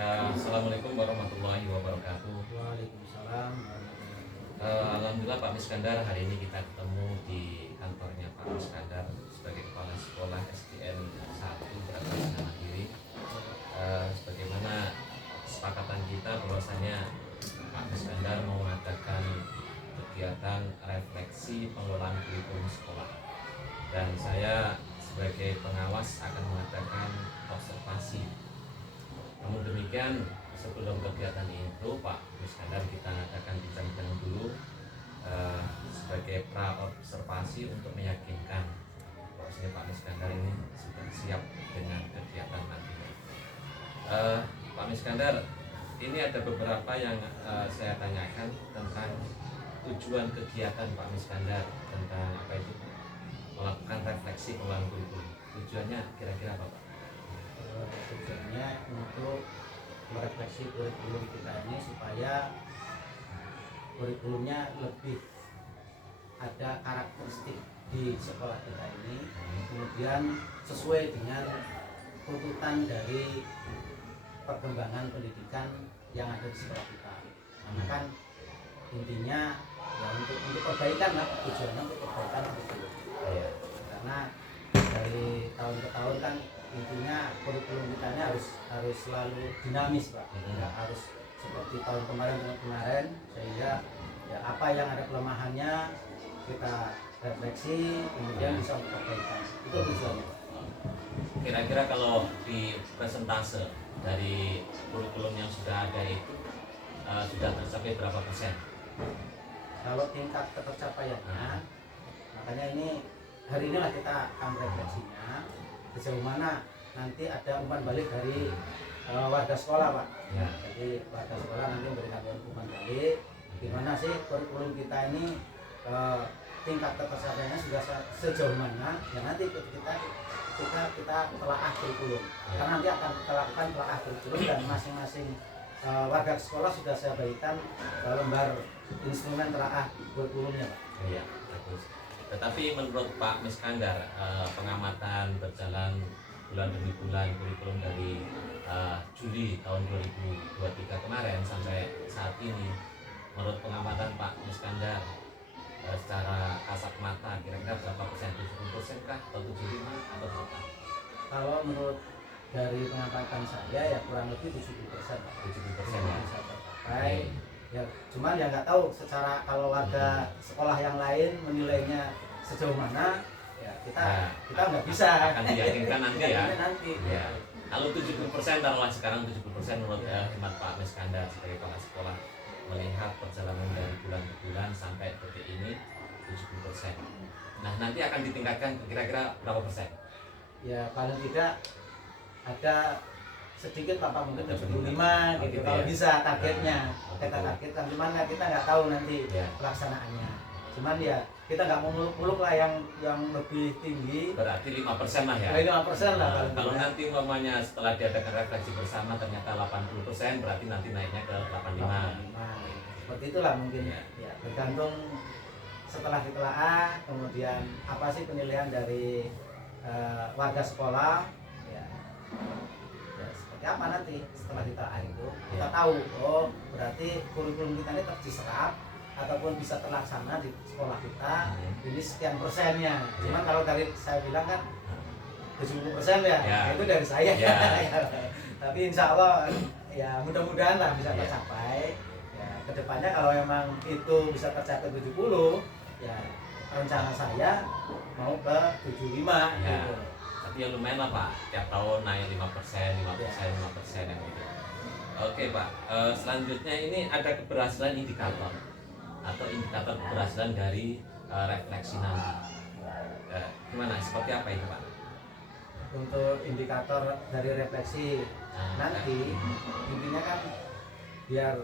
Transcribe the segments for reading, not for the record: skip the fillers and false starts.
Assalamualaikum warahmatullahi wabarakatuh. Waalaikumsalam. Alhamdulillah Pak Miskandar, hari ini kita ketemu di kantornya Pak Miskandar sebagai Kepala Sekolah SDN 1 Bratasena Mandiri. Sebagaimana kesepakatan kita bahwasanya Pak Miskandar mau mengadakan kegiatan refleksi pengelolaan kurikulum sekolah, dan saya sebagai pengawas akan mengadakan observasi. Namun demikian, sebelum kegiatan itu Pak Miskandar kita mengadakan bincang-bincang dulu sebagai pra-observasi untuk meyakinkan bahwasanya Pak Miskandar ini sudah siap dengan kegiatan nantinya. Pak Miskandar, ini ada beberapa yang saya tanyakan tentang tujuan kegiatan Pak Miskandar tentang apa itu melakukan refleksi pengelolaan kurikulum. Tujuannya kira-kira apa Pak? Tujuannya untuk merefleksi kurikulum kita ini supaya kurikulumnya lebih ada karakteristik di sekolah kita ini, kemudian sesuai dengan tuntutan dari perkembangan pendidikan yang ada di sekolah kita. Karena kan intinya ya untuk perbaikan lah, tujuannya untuk perbaikan kurikulum. Karena dari tahun ke tahun kan intinya kurikulum kita ini harus selalu dinamis Pak, nggak harus seperti tahun kemarin dengan kemarin, sehingga ya apa yang ada kelemahannya kita refleksi kemudian bisa perbaikan. Itu tujuannya Pak. Kira-kira kalau di persentase dari kurikulum yang sudah ada itu sudah tercapai berapa persen? Kalau tingkat ketercapaiannya, makanya ini hari inilah kita akan refleksinya sejauh mana nanti ada umpan balik dari warga sekolah Pak. Ya. Jadi warga sekolah nanti memberikan umpan balik gimana sih kurikulum kita ini tingkat ketercapaiannya sudah sejauh mana, ya nanti kita telaah kurikulum. Karena nanti akan kita lakukan telaah kurikulum dan masing-masing warga sekolah sudah saya bagikan lembar instrumen telaah kurikulumnya Pak. Iya, bagus. Tetapi menurut Pak Miskandar, pengamatan berjalan bulan demi bulan kurikulum dari Juli tahun 2023 kemarin sampai saat ini, menurut pengamatan Pak Miskandar secara kasat mata kira-kira berapa persen? 70% kah? Atau 75 atau berapa? Kalau menurut dari pengamatan saya ya kurang lebih 70% Pak. 70% ya? Bisa tercapai. Ya cuman ya nggak tahu secara kalau warga sekolah yang lain menilainya sejauh mana, ya kita nggak bisa akan diyakinkan nanti ya. Nanti. Ya. Kalau 70% taruhlah sekarang 70% menurut hemat Pak Miskandar sebagai kepala sekolah, melihat perjalanan dari bulan ke bulan sampai detik ini 70%. Nah, nanti akan ditingkatkan kira-kira berapa persen? Ya paling tidak ada sedikit Bapak mungkin 75 gitu kalau bisa targetnya. Kita targetkan, cuman kita nggak tahu nanti pelaksanaannya. Cuman ya kita nggak mau muluk-muluk lah yang lebih tinggi. Berarti 5% lah ya? 5% lah. Kalau nanti umpamanya setelah diadakan refleksi bersama ternyata 80%, berarti nanti naiknya ke 85. Seperti itulah mungkin ya tergantung setelah ditelaah, kemudian apa sih penilaian dari warga sekolah ya seperti apa nanti setelah ditelaah itu kita tahu, oh berarti kurikulum kita ini terserap ataupun bisa terlaksana di sekolah kita ini sekian persennya. Cuman kalau dari saya bilang kan 70% ya, itu dari saya. Tapi insya Allah ya mudah-mudahan lah bisa tercapai. Ya kedepannya kalau memang itu bisa tercapai 70, ya rencana saya mau ke 75 gitu. Tapi yang lumayan lah Pak, tiap tahun naik 5%, 5% yang gitu. Oke Pak, selanjutnya ini ada keberhasilan indikator atau indikator keberhasilan dari refleksi nanti. Gimana? Seperti apa itu Pak? Untuk indikator dari refleksi nanti intinya kan biar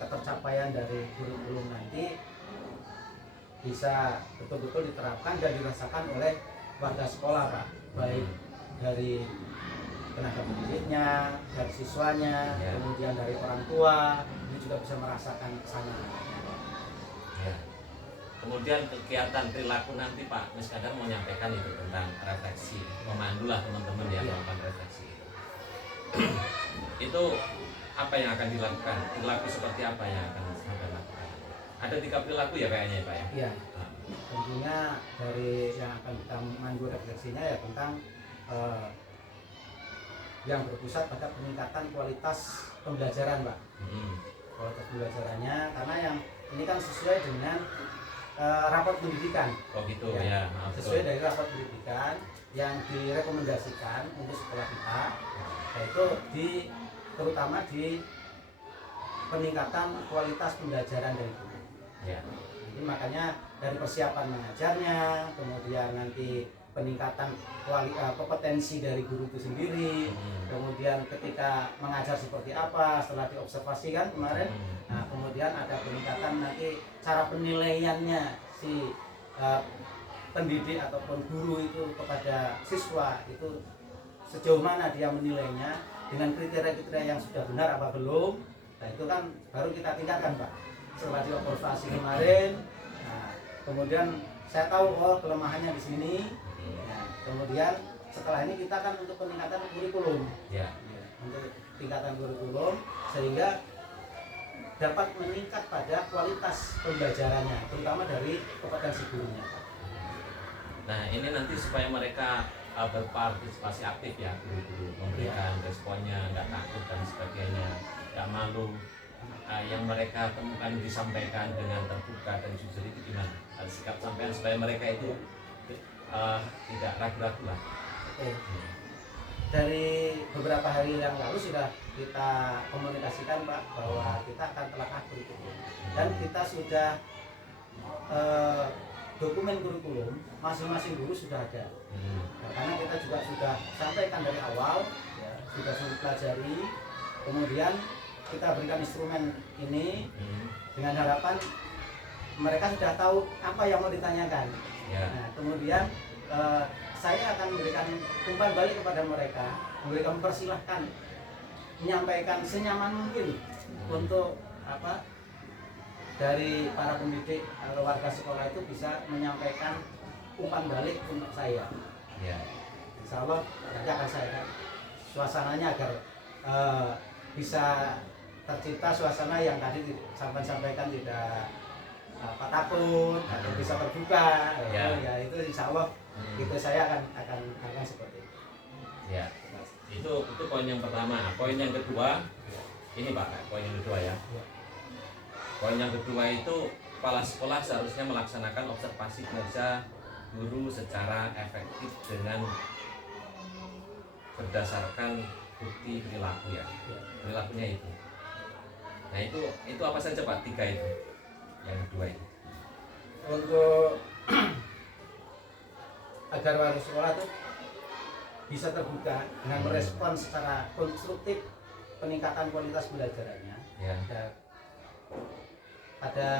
ketercapaian dari kurikulum nanti bisa betul-betul diterapkan dan dirasakan oleh warga sekolah Pak, baik dari tenaga pendidiknya, dari siswanya, kemudian dari orang tua, ini juga bisa merasakan kesana. Kemudian kegiatan perilaku nanti Pak Miskandar mau menyampaikan itu tentang refleksi, memandulah teman-teman yang melakukan refleksi itu. itu apa yang akan dilakukan? Perilaku seperti apa yang akan sampai lakukan? Ada 3 perilaku ya kayaknya Pak ya? Iya. Tentunya dari yang akan kita mandu refleksinya ya tentang yang berpusat pada peningkatan kualitas pembelajaran, Pak. Kualitas pembelajarannya, karena yang ini kan sesuai dengan raport pendidikan. Oh gitu ya. Sesuai dari raport pendidikan yang direkomendasikan untuk sekolah kita, yaitu terutama di peningkatan kualitas pembelajaran dari guru. Ya. Jadi makanya dari persiapan mengajarnya, kemudian nanti peningkatan kompetensi dari guru itu sendiri, kemudian ketika mengajar seperti apa setelah diobservasi kan kemarin, nah kemudian ada peningkatan nanti cara penilaiannya si pendidik ataupun guru itu kepada siswa itu sejauh mana dia menilainya dengan kriteria-kriteria yang sudah benar apa belum. Nah itu kan baru kita tingkatkan, Pak, setelah diobservasi kemarin. Nah, kemudian saya tahu kelemahannya di sini. Nah, kemudian setelah ini kita kan untuk peningkatan kurikulum, untuk tingkatan kurikulum sehingga dapat meningkat pada kualitas pembelajarannya, terutama dari kompetensi gurunya. Nah ini nanti supaya mereka berpartisipasi aktif ya, guru-guru memberikan responnya, nggak takut dan sebagainya, nggak malu. Yang mereka temukan disampaikan dengan terbuka dan jujur itu gimana? Sikap sampean supaya mereka itu tidak ragu-ragu lah. Dari beberapa hari yang lalu sudah kita komunikasikan, Pak, bahwa kita akan telahkan kurikulum dan kita sudah dokumen kurikulum masing-masing guru sudah ada. Nah, karena kita juga sudah sampaikan dari awal, ya, sudah pelajari, kemudian kita berikan instrumen ini dengan harapan mereka sudah tahu apa yang mau ditanyakan. Nah, kemudian saya akan memberikan umpan balik kepada mereka, memberikan mempersilahkan menyampaikan senyaman mungkin untuk apa dari para pendidik atau warga sekolah itu bisa menyampaikan umpan balik untuk saya. Insya Allah nanti akan saya suasananya agar bisa tercipta suasana yang tadi sampaikan tidak takut atau bisa terbuka. Ya itu insya Allah itu saya akan seperti itu. Ya, itu poin yang pertama. Poin yang kedua ini Pak, poin yang kedua ya. Poin yang kedua itu kepala sekolah seharusnya melaksanakan observasi kerja guru secara efektif dengan berdasarkan bukti perilaku ya, perilakunya itu. Nah itu apa saja Pak, 3 itu, yang kedua itu. Untuk agar warga sekolah itu bisa terbuka dengan merespon secara konstruktif peningkatan kualitas belajarannya. Pada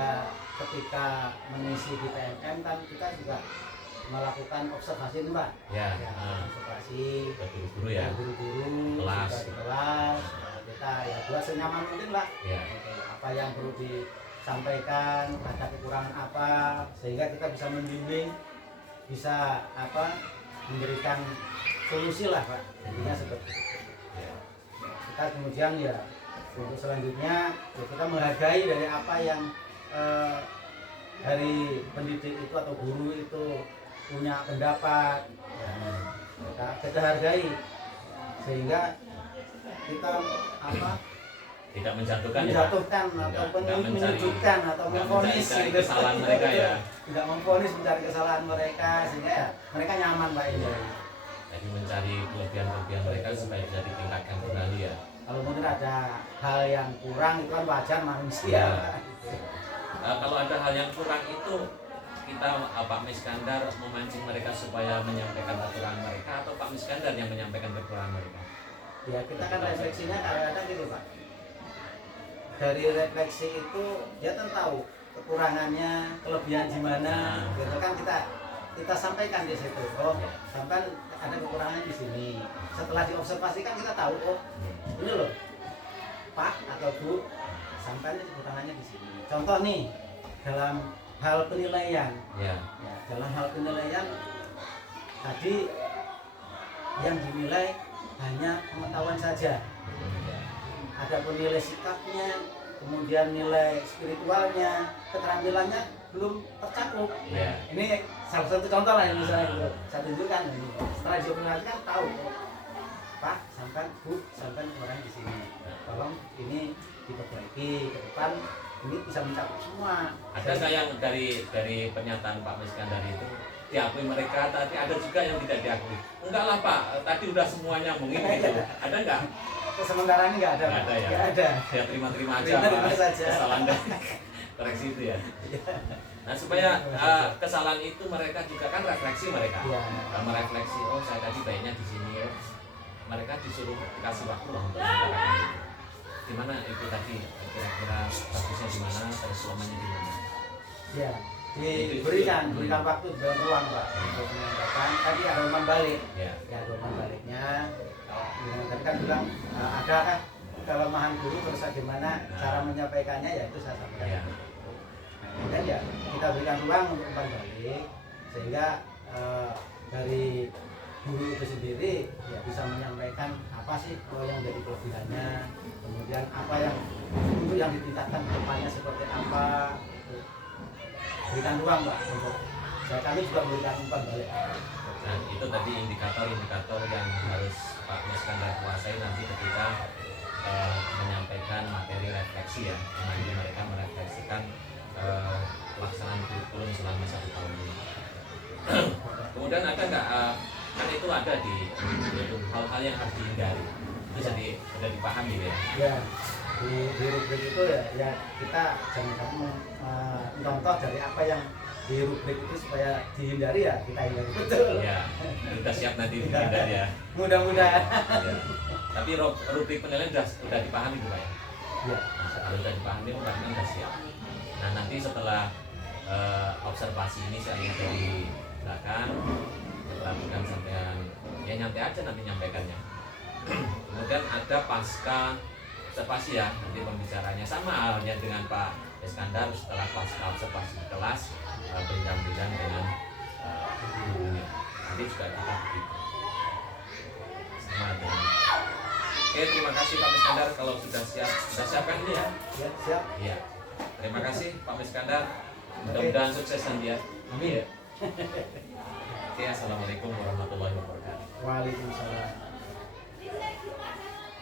ketika mengisi di PNM kan kita juga melakukan observasi itu, Pak. Observasi guru-guru ya, guru-guru kelas di kelas. Kita ya buat senyaman mungkin lah. Apa yang perlu disampaikan, ada kekurangan apa, sehingga kita bisa membimbing, bisa memberikan solusi lah, Pak. Intinya seperti itu. Kita kemudian ya untuk selanjutnya kita menghargai dari apa yang dari pendidik itu atau guru itu punya pendapat, kita hargai sehingga kita tidak menjatuhkan ataupun menunjukkan atau memvonis kesalahan mereka ya, tidak memvonis mencari kesalahan mereka sehingga ya mereka nyaman, Pak, ini. Jadi mencari kelebihan mereka supaya bisa ditingkatkan kembali ya. Kalau mungkin ada hal yang kurang itu kan wajar manusia. Kalau ada hal yang kurang itu kita Pak Miskandar memancing mereka supaya menyampaikan kekurangan mereka atau Pak Miskandar yang menyampaikan kekurangan mereka? Ya kita kan refleksinya kadang-kadang gitu, Pak. Dari refleksi itu dia kan tahu kekurangannya, kelebihan di mana, gitu kan kita sampaikan di situ. Sampai ada kekurangan di sini. Setelah diobservasi kan kita tahu, ini loh, Pak atau Bu, sampai kekurangannya di sini. Contoh nih dalam hal penilaian. Dalam hal penilaian tadi yang dinilai hanya pengetahuan saja. ada pun nilai sikapnya, kemudian nilai spiritualnya, keterampilannya belum tercakup. Iya. Ini salah satu contoh lah yang misalnya itu saya tunjukkan ini. Setelah dioperasi kan tahu, oh, Pak, sampai Bu, sampai orang di sini. Tolong ini diperbaiki ke depan, ini bisa mencakup semua. Ada nggak yang dari pernyataan Pak Iskandar itu diakui mereka, tapi ada juga yang tidak diakui? Enggak lah Pak, tadi udah semuanya mungkin gitu. Ada nggak? Sementara ini nggak ada. Nggak ada ya? Nggak ada. Ya terima aja Terima Pak, saja. kesalahan dan koreksi itu ya. Nah supaya kesalahan itu mereka juga kan refleksi mereka, Iya. merefleksi, oh saya tadi baiknya di sini. Oh, mereka disuruh dikasih waktu lah untuk mengatakan itu. Gimana itu tadi kira-kira bagusnya di mana, terus lamanya di mana? Ya, diberikan waktu dan ruang Pak untuk menyampaikan. Tadi ada umpan balik. Ya. Ya, ada umpan baliknya. Tadi kan bilang ada kan kelemahan guru, terus bagaimana cara menyampaikannya, ya itu saya sampaikan. Ya. Kemudian ya kita berikan ruang untuk umpan balik sehingga dari guru itu sendiri ya bisa menyampaikan apa sih yang menjadi kelebihannya, kemudian apa yang untuk yang ditingkatkan ke depannya seperti apa. Berikan ruang Pak untuk kami juga memberikan umpan balik. Nah itu tadi indikator-indikator yang harus Pak Iskandar kuasai nanti ketika menyampaikan materi refleksi ya, nanti mereka merefleksikan pelaksanaan kurikulum selama 1 tahun ini. Kemudian ada nggak kan itu ada di yaitu hal-hal yang harus dihindari, itu jadi sudah dipahami ya? Ya, di rubrik itu ya kita jangan sampai mencontoh dari apa yang di rubrik itu supaya dihindari, ya kita hindari betul. Ya, kita siap nanti dihindari ya. Mudah-mudahan. Ya. Tapi rubrik penilaian sudah dipahami juga ya? Ya. Nah, kalau sudah dipahami berarti sudah siap. Nah nanti setelah observasi ini saya dari belakang perhatikan sampean ya nyantai aja nanti nyampaikannya. Kemudian ada pasca observasi ya, nanti pembicaranya sama halnya dengan Pak Iskandar setelah pasca observasi kelas berbincang-bincang dengan gurunya. Nanti juga kita begitu sama dengan. Oke, terima kasih Pak Iskandar kalau sudah siapkan ini ya. Ya, siap. Iya. Terima kasih Pak Iskandar. Mudah-mudahan sukses nanti ya. Amin. Oke, assalamualaikum warahmatullahi wabarakatuh. Waalaikumsalam.